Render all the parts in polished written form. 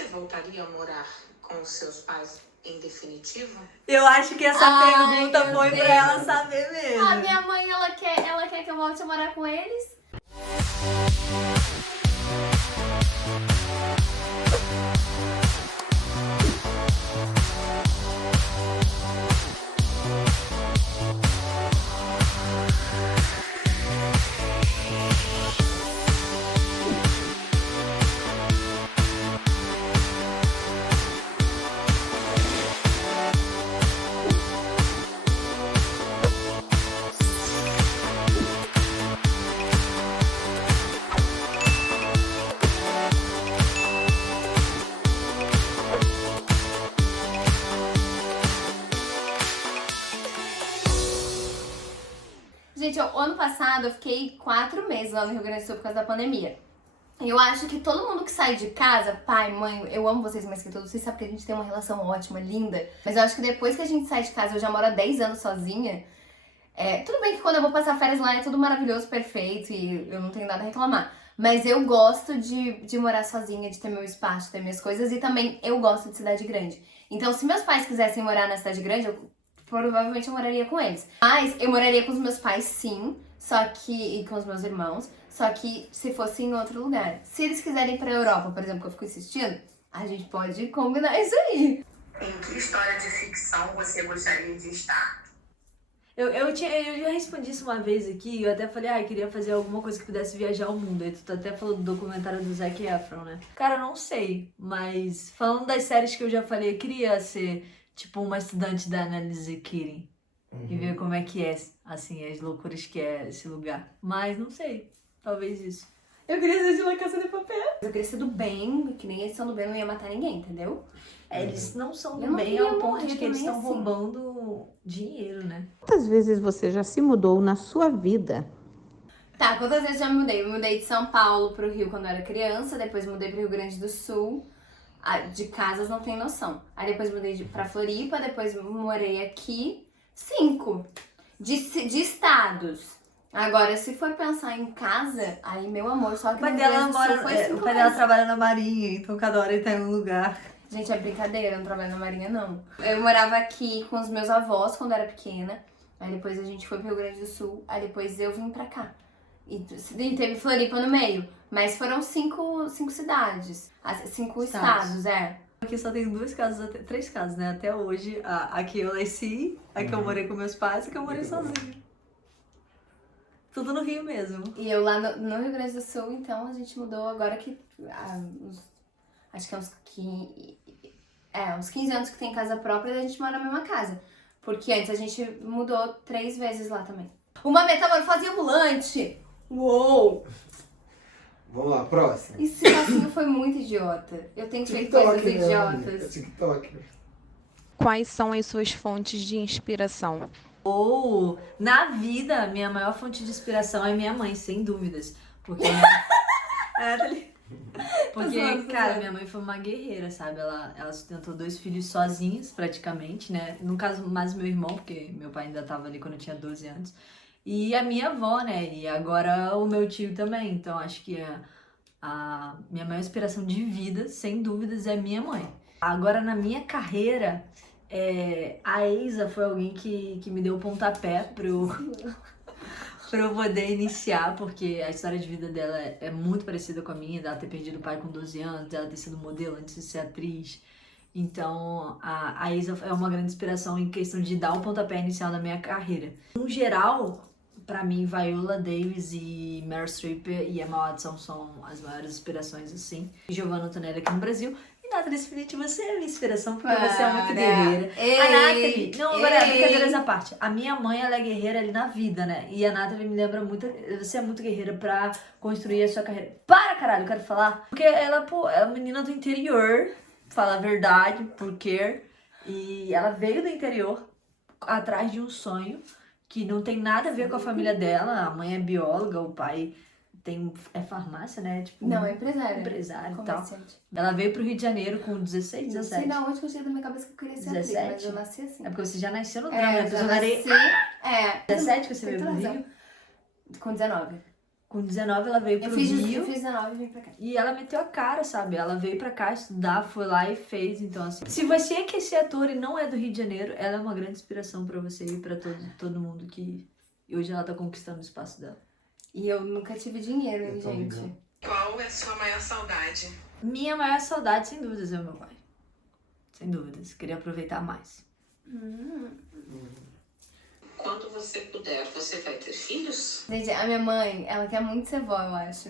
Você voltaria a morar com os seus pais em definitivo? Eu acho que essa pergunta foi pra ela saber mesmo. A minha mãe, ela quer que eu volte a morar com eles. Gente, ano passado eu fiquei 4 meses lá no Rio Grande do Sul por causa da pandemia. E eu acho que todo mundo que sai de casa, pai, mãe, eu amo vocês mais que todos, vocês sabem que a gente tem uma relação ótima, linda. Mas eu acho que depois que a gente sai de casa, eu já moro há 10 anos sozinha. Tudo bem que quando eu vou passar férias lá é tudo maravilhoso, perfeito e eu não tenho nada a reclamar. Mas eu gosto de morar sozinha, de ter meu espaço, de ter minhas coisas e também eu gosto de cidade grande. Então se meus pais quisessem morar na cidade grande, provavelmente eu moraria com eles. Mas eu moraria com os meus pais, sim, e com os meus irmãos, só que se fosse em outro lugar. Se eles quiserem ir pra Europa, por exemplo, que eu fico insistindo, a gente pode combinar isso aí. Em que história de ficção você gostaria de estar? Eu já respondi isso uma vez aqui, eu até falei, queria fazer alguma coisa que pudesse viajar ao mundo. Aí tu até falou do documentário do Zac Efron, né? Cara, eu não sei, mas falando das séries que eu já falei, eu queria ser tipo uma estudante da Annalise Keating e ver como é que é, assim, as loucuras que é esse lugar. Mas não sei, talvez isso. Eu queria ser de La Casa de Papel. Eu queria ser do bem, que nem eles são do bem, não ia matar ninguém, entendeu? Eles não são Eu do não bem queria ao ponto morrer de que eles também estão assim. roubando dinheiro, né? Quantas vezes você já se mudou na sua vida? Tá, quantas vezes eu já me mudei? Eu mudei de São Paulo pro Rio quando eu era criança, depois mudei pro Rio Grande do Sul. De casas não tem noção. Aí depois mudei pra Floripa, depois morei aqui. 5. De estados. Agora, se for pensar em casa, aí, meu amor, só que O pai no dela Rio Grande do Sul mora, foi 5 o pai dela vezes. trabalha na Marinha, então cada hora ele tá em um lugar. Gente, é brincadeira, eu não trabalho na Marinha, não. Eu morava aqui com os meus avós quando era pequena. Aí depois a gente foi pro Rio Grande do Sul. Aí depois eu vim pra cá. E teve Floripa no meio. Mas foram 5 cidades. 5 estados, Aqui só tem 3 casas, né? Até hoje. A que eu nasci, a que eu morei com meus pais e a que eu morei sozinha. Tudo no Rio mesmo. E eu lá no Rio Grande do Sul, então a gente mudou agora que... acho que é uns 15 anos que tem casa própria e a gente mora na mesma casa. Porque antes a gente mudou 3 vezes lá também. Uma metamorfose ambulante! Uou! Vamos lá, próximo. Esse passinho foi muito idiota. Eu tenho feito coisas idiotas. É TikTok. Quais são as suas fontes de inspiração? Na vida, minha maior fonte de inspiração é minha mãe, sem dúvidas. Porque... Porque, cara, minha mãe foi uma guerreira, sabe? Ela sustentou 2 filhos sozinhos, praticamente, né? No caso, mais meu irmão, porque meu pai ainda tava ali quando eu tinha 12 anos. E a minha avó, né? E agora o meu tio também. Então, acho que a minha maior inspiração de vida, sem dúvidas, é minha mãe. Agora, na minha carreira, a Eisa foi alguém que me deu o pontapé pra eu poder iniciar, porque a história de vida dela é muito parecida com a minha, dela ter perdido o pai com 12 anos, dela ter sido modelo antes de ser atriz. Então, a Isa é uma grande inspiração em questão de dar o pontapé inicial na minha carreira. No geral, pra mim, Viola Davis e Meryl Streep e Emma Watson são as maiores inspirações, assim. Giovanna Antonelli aqui no Brasil. Nathalie Smith, você é minha inspiração porque você é muito guerreira. A Nathalie, não, agora brincadeiras à parte. A minha mãe, ela é guerreira ali na vida, né? E a Nathalie me lembra muito, você é muito guerreira pra construir a sua carreira. Para, caralho, eu quero falar. Porque ela, é uma menina do interior, fala a verdade, porque... E ela veio do interior atrás de um sonho que não tem nada a ver com a família dela. A mãe é bióloga, o pai... é farmácia, né? Tipo, não, é empresária. Empresária e tal. Ela veio pro Rio de Janeiro com 16, 17. Não sei da onde que eu cheguei da minha cabeça que eu queria ser 17? Atriz, mas eu nasci assim. É porque você já nasceu no drama, né? Eu nasci... 17 que você veio pro Rio? Com 19. Com 19 ela veio pro Eu Rio. fiz 19 e vim pra cá. E ela meteu a cara, sabe? Ela veio pra cá estudar, foi lá e fez. Então, assim, se você quer ser ator e não é do Rio de Janeiro, ela é uma grande inspiração pra você e pra todo mundo que hoje ela tá conquistando o espaço dela. E eu nunca tive dinheiro, hein, Eu tô gente? ligado. Qual é a sua maior saudade? Minha maior saudade, sem dúvidas, é o meu pai. Sem dúvidas. Queria aproveitar mais. Quando você puder, você vai ter filhos? Gente, a minha mãe, ela quer muito ser vó, eu acho.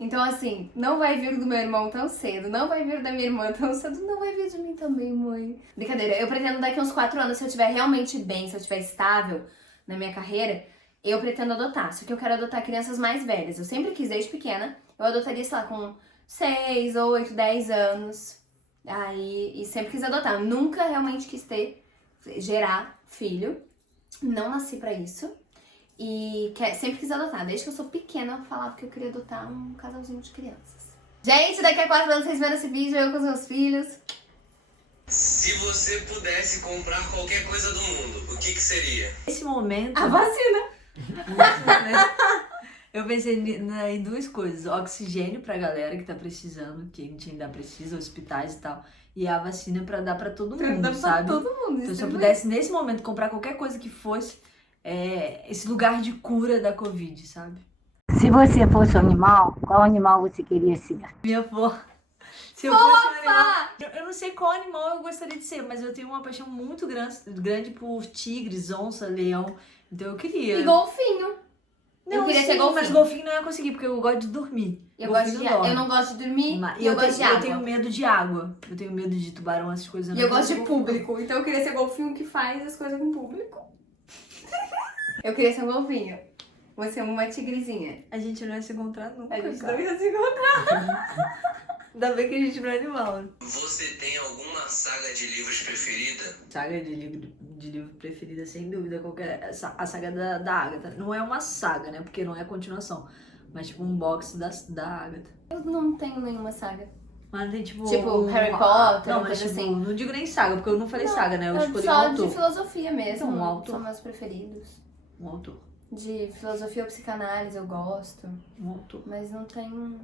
Então, assim, não vai vir do meu irmão tão cedo, não vai vir da minha irmã tão cedo, não vai vir de mim também, mãe. Brincadeira, eu pretendo daqui uns 4 anos, se eu estiver realmente bem, se eu estiver estável na minha carreira, eu pretendo adotar. Só que eu quero adotar crianças mais velhas. Eu sempre quis, desde pequena, eu adotaria, sei lá, com 6, 8, 10 anos. Aí, e sempre quis adotar. Eu nunca realmente quis gerar filho. Não nasci pra isso. E sempre quis adotar. Desde que eu sou pequena, eu falava que eu queria adotar um casalzinho de crianças. Gente, daqui a 4 anos vocês vendo esse vídeo, eu com os meus filhos. Se você pudesse comprar qualquer coisa do mundo, o que seria? Nesse momento, A vacina. eu pensei em 2 coisas. Oxigênio pra galera que tá precisando, que a gente ainda precisa, hospitais e tal. E a vacina pra dar pra todo mundo, Pra sabe? todo mundo. Então, se eu pudesse, nesse momento, comprar qualquer coisa que fosse esse lugar de cura da Covid, sabe? Se você fosse um animal, qual animal você queria ser? Minha avó. Se eu fosse um animal... Eu não sei qual animal eu gostaria de ser, mas eu tenho uma paixão muito grande por tigres, onça, leão. Então eu queria. E golfinho. Eu queria ser golfinho. Mas golfinho não ia conseguir, porque eu gosto de dormir. Eu Golfinho não gosto de dormir Mas e eu gosto de água. Eu tenho medo de água. Eu tenho medo de tubarão, essas coisas. E eu gosto de público, então eu queria ser golfinho que faz as coisas com o público. Eu queria ser um golfinho. Você é uma tigrezinha. A gente não ia se encontrar nunca, A gente cara. não ia se encontrar. Ainda bem que a gente não é animal. Você tem alguma saga de livros preferida? Saga de livro preferida, sem dúvida, qualquer. A saga da Agatha. Não é uma saga, né? Porque não é a continuação. Mas tipo um box da Agatha. Eu não tenho nenhuma saga. Mas tem tipo. Tipo, Harry Potter, não, uma mas coisa tipo, assim. não digo nem saga, porque eu não falei saga, né? Eu escolhi um só autor. de filosofia mesmo. Então, um autor. São meus preferidos. Um autor. De filosofia ou psicanálise eu gosto. Um autor. Mas não tem.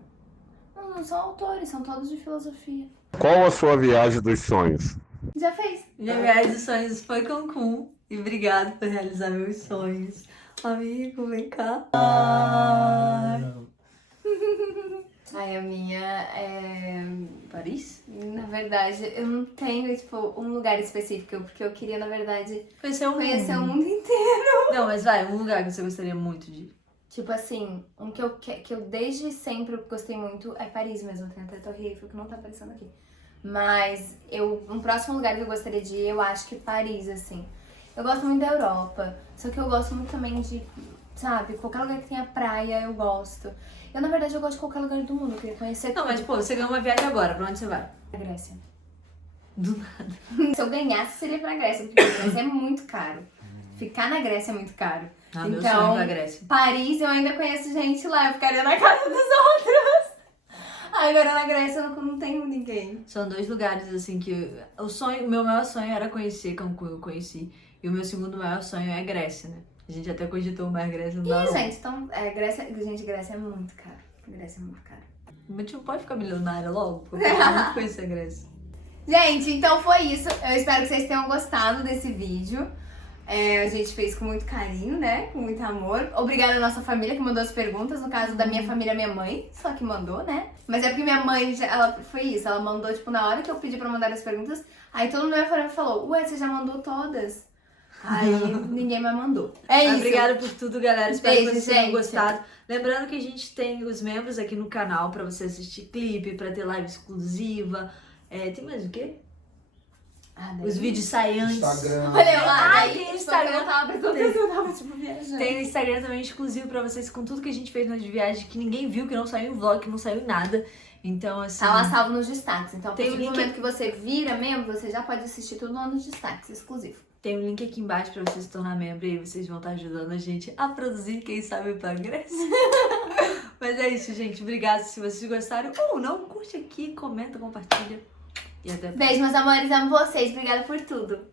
Não são autores, são todos de filosofia. Qual a sua viagem dos sonhos? Já fez? Minha viagem dos sonhos foi Cancún. E obrigado por realizar meus sonhos. Amigo, vem cá. Ai, a minha é... Paris? Na verdade, eu não tenho, tipo, um lugar específico. Porque eu queria, na verdade, Conhecer o conhecer o mundo. mundo inteiro. Não, mas vai, um lugar que você gostaria muito de ir. Tipo assim, um que eu desde sempre gostei muito é Paris mesmo. Tem até a Torre Eiffel que não tá aparecendo aqui. Mas um próximo lugar que eu gostaria de ir, eu acho que Paris, assim. Eu gosto muito da Europa, só que eu gosto muito também de, sabe, qualquer lugar que tenha praia, eu gosto. Eu, na verdade, eu gosto de qualquer lugar do mundo, eu queria conhecer Não, tudo. mas pô, você ganhou uma viagem agora, pra onde você vai? Pra Grécia. Do nada. Se eu ganhasse, seria pra Grécia, porque a Grécia é muito caro. Ficar na Grécia é muito caro. Ah, meu Então, sonho é pra Grécia. Paris, eu ainda conheço gente lá, eu ficaria na casa dos outros. Agora na Grécia eu não tenho ninguém. São 2 lugares, assim, que... O meu maior sonho era conhecer Cancún, eu conheci. E o meu segundo maior sonho é Grécia, né? A gente até cogitou mais Grécia, não dá não. Gente, então, Grécia é muito caro. Grécia é muito caro. A gente não pode ficar milionária logo, porque eu quero muito conhecer a Grécia. Gente, então foi isso. Eu espero que vocês tenham gostado desse vídeo. A gente fez com muito carinho, né? Com muito amor. Obrigada à nossa família que mandou as perguntas. No caso da minha família, minha mãe. Só que mandou, né? Mas é porque minha mãe, ela foi isso. Ela mandou, tipo, na hora que eu pedi pra mandar as perguntas. Aí todo mundo na minha família falou, ué, você já mandou todas? Aí ninguém mais mandou. É isso. Obrigada por tudo, galera. Espero Beijo, que vocês tenham gente. gostado. Lembrando que a gente tem os membros aqui no canal pra você assistir clipe, pra ter live exclusiva. Tem mais o quê? Os vídeos saem antes. Instagram. Olha lá, Ai, aí tem eu Instagram. tava eu tava tipo viajando. Tem o Instagram também exclusivo pra vocês com tudo que a gente fez nas viagens, que ninguém viu, que não saiu em vlog, que não saiu em nada. Então, assim... Tá lá salvo nos destaques. Então, a Tem partir o do link- momento que você vira membro, você já pode assistir tudo lá nos destaques, exclusivo. Tem um link aqui embaixo pra você se tornar membro e aí vocês vão estar ajudando a gente a produzir, quem sabe, pra Grécia. Mas é isso, gente. Obrigada se vocês gostaram. Ou não, curte aqui, comenta, compartilha. E até a próxima. Beijo, meus amores. Amo vocês. Obrigada por tudo.